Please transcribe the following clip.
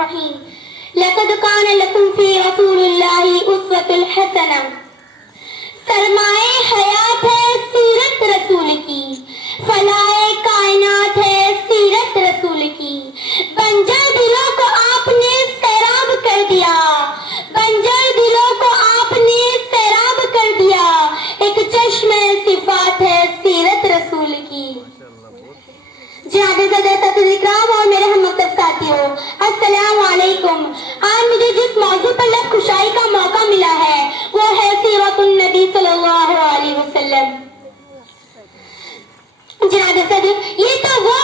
الرحیم لقد کان لکم فی رسول اللہ اسوۃ الحسنہ سرمائے حیات ہے سیرت رسول کی فلاح کائنات ہے سیرت رسول کی بنجر دلوں کو آپ نے سیراب کر دیا بنجر دلوں کو آپ نے سیراب کر دیا ایک چشم صفات ہے سیرت رسول کی جناب صدر اکرام اور میرے ہم مکتب ساتھیوں السلام علیکم آج مجھے جس موضوع پر لب کشائی کا موقع ملا ہے وہ ہے سیرت النبی صلی اللہ علیہ وسلم جناب صدر یہ تو وہ